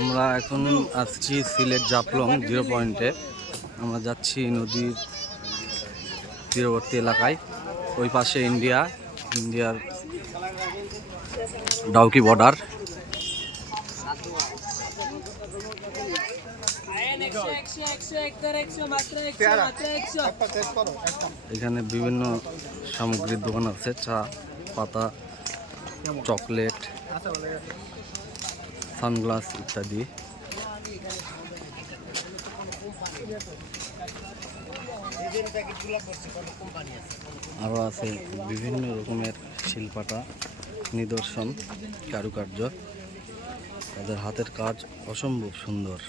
আমরা এখন আসছি সিলেট জাফলং 0 পয়েন্টে। আমরা যাচ্ছি নদীর তীরবর্তী এলাকায়। ওই পাশে ইন্ডিয়ার ডাউকি বর্ডার। এখানে বিভিন্ন সামগ্রীর দোকান আছে, চা পাতা, চকলেট, সানগ্লাস ইত্যাদি। আরও আছে বিভিন্ন রকমের শিল্পাটা নিদর্শন, কারুকার্য। তাদের হাতের কাজ অসম্ভব সুন্দর।